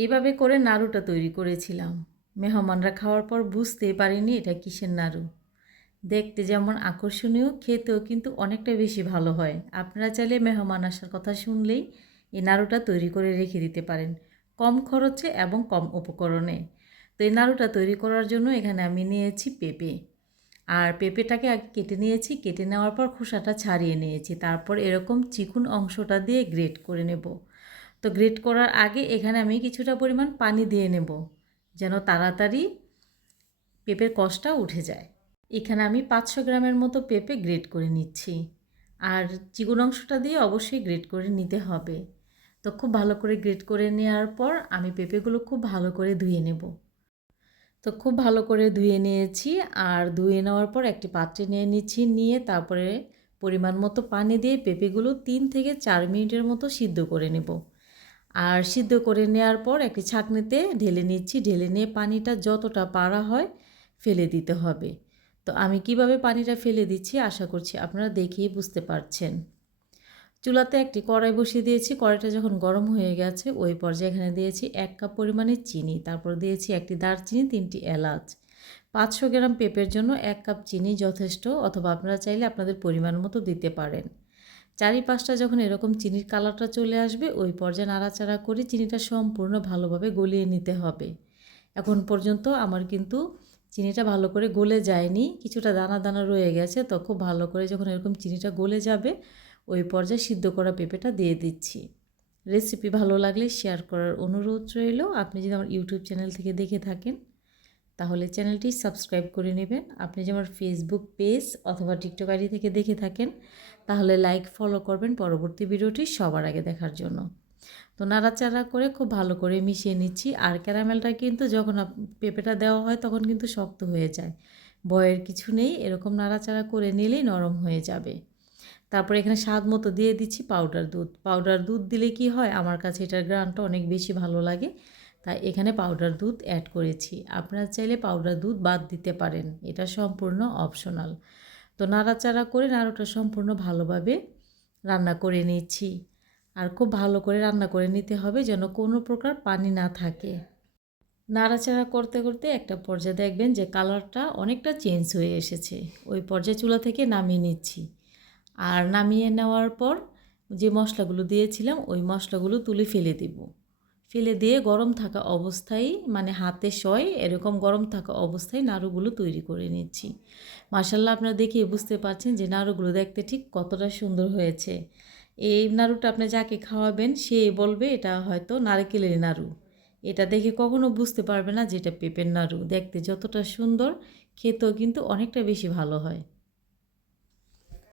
এইভাবে করে নাড়ুটা তৈরি করেছিলাম। মেহমানরা খাওয়ার পর বুঝতে পারিনি এটা কিসের নাড়ু। দেখতে যেমন আকর্ষণীয়, খেতেও কিন্তু অনেকটা বেশি ভালো হয়। আপনারা চাইলে মেহমান আসার কথা শুনলেই এই নাড়ুটা তৈরি করে রেখে দিতে পারেন, কম খরচে এবং কম উপকরণে। তো এই নাড়ুটা তৈরি করার জন্য এখানে আমি নিয়েছি পেঁপে। আর পেঁপেটাকে আগে কেটে নিয়েছি, কেটে নেওয়ার পর খোসাটা ছাড়িয়ে নিয়েছি। তারপর এরকম চিকুন অংশটা দিয়ে গ্রেট করে নেব। তো গ্রেট করার আগে এখানে আমি কিছুটা পরিমাণ পানি দিয়ে নেব, যেন তাড়াতাড়ি পেঁপের কষটা উঠে যায়। এখানে আমি পাঁচশো গ্রামের মতো পেঁপে গ্রেট করে নিচ্ছি। আর চিকুন অংশটা দিয়ে অবশ্যই গ্রেট করে নিতে হবে। তো খুব ভালো করে গ্রেট করে নেওয়ার পর আমি পেঁপেগুলো খুব ভালো করে ধুয়ে নেব। তো খুব ভালো করে ধুয়ে নিয়েছি আর ধুয়ে নেওয়ার পর একটি পাত্রে নিয়ে নিচ্ছি, নিয়ে তারপরে পরিমাণ মতো পানি দিয়ে পেঁপেগুলো তিন থেকে চার মিনিটের মতো সিদ্ধ করে নেব। আর সিদ্ধ করে নেওয়ার পর একটি ছাঁকনিতে ঢেলে নিচ্ছি। ঢেলে নিয়ে পানিটা যতটা পারা হয় ফেলে দিতে হবে। তো আমি কীভাবে পানিটা ফেলে দিচ্ছি আশা করছি আপনারা দেখেই বুঝতে পারছেন। চুলাতে একটি কড়াই বসিয়ে দিয়েছি। কড়াইটা যখন গরম হয়ে গেছে, ওই পর্যায়ে এখানে দিয়েছি এক কাপ পরিমাণে চিনি, তারপর দিয়েছি একটি দারচিনি, তিনটি এলাচ। পাঁচশো গ্রাম পেঁপের জন্য এক কাপ চিনি যথেষ্ট, অথবা আপনারা চাইলে আপনাদের পরিমাণ মতো দিতে পারেন। চারি পাঁচটা যখন এরকম চিনির কালারটা চলে আসবে, ওই পর্যায়ে নাড়াচাড়া করে চিনিটা সম্পূর্ণ ভালোভাবে গলিয়ে নিতে হবে। এখন পর্যন্ত আমার কিন্তু চিনিটা ভালো করে গলে যায়নি, কিছুটা দানা দানা রয়ে গেছে, তো খুব ভালো করে যখন এরকম চিনিটা গলে যাবে, ওই পর্যায়ে সিদ্ধ করা পেঁপেটা দিয়ে দিচ্ছি। রেসিপি ভালো লাগলে শেয়ার করার অনুরোধ রইল। আপনি যদি আমার ইউটিউব চ্যানেল থেকে দেখে থাকেন, তাহলে চ্যানেলটি সাবস্ক্রাইব করে নেবেন। আপনি যে আমার ফেসবুক পেজ অথবা টিকটক আইডি থেকে দেখে থাকেন তাহলে লাইক ফলো করবেন পরবর্তী ভিডিওটি সবার আগে দেখার জন্য। তো নাড়াচাড়া করে খুব ভালো করে মিশিয়ে নিচ্ছি। আর ক্যারামেলটা কিন্তু যখন পেঁপেটা দেওয়া হয় তখন কিন্তু শক্ত হয়ে যায়। ভয়ের কিছু নেই, এরকম নাড়াচাড়া করে নিলেই নরম হয়ে যাবে। তারপরে এখানে স্বাদ মতো দিয়ে দিচ্ছি পাউডার দুধ। পাউডার দুধ দিলে কি হয়? আমার কাছে এটার গ্রানটা অনেক বেশি ভালো লাগে। তাই এখানে পাউডার দুধ অ্যাড করেছি। আপনারা চাইলে পাউডার দুধ বাদ দিতে পারেন। এটা সম্পূর্ণ অপশনাল তো নাড়াচাড়া করে নাড়ুটা সম্পূর্ণ ভালোভাবে রান্না করে নিচ্ছি। আর খুব ভালো করে রান্না করে নিতে হবে যেন কোনো প্রকার পানি না থাকে। নাড়াচাড়া করতে করতে একটা পর্যায়ে দেখবেন যে কালারটা অনেকটা চেঞ্জ হয়ে এসেছে। ওই পর্যায়ে চুলা থেকে নামিয়ে নিচ্ছি। আর নামিয়ে নেওয়ার পর যে মশলাগুলো দিয়েছিলাম, ওই মশলাগুলো তুলে ফেলে দেব। ফেলে দিয়ে গরম থাকা অবস্থায় মানে হাতে শয়, এরকম গরম থাকা অবস্থায় নাড়ুগুলো তৈরি করে নিচ্ছি। মার্শাল্লাহ আপনারা দেখে বুঝতে পারছেন যে নাড়ুগুলো দেখতে ঠিক কতটা সুন্দর হয়েছে। এই নাড়ুটা আপনি যাকে খাওয়াবেন, সে বলবে এটা হয়তো নারকেলের নাড়ু। এটা দেখে কখনো বুঝতে পারবে না যেটা পেঁপের নাড়ু। দেখতে যতটা সুন্দর, খেতেও কিন্তু অনেকটা বেশি ভালো হয়।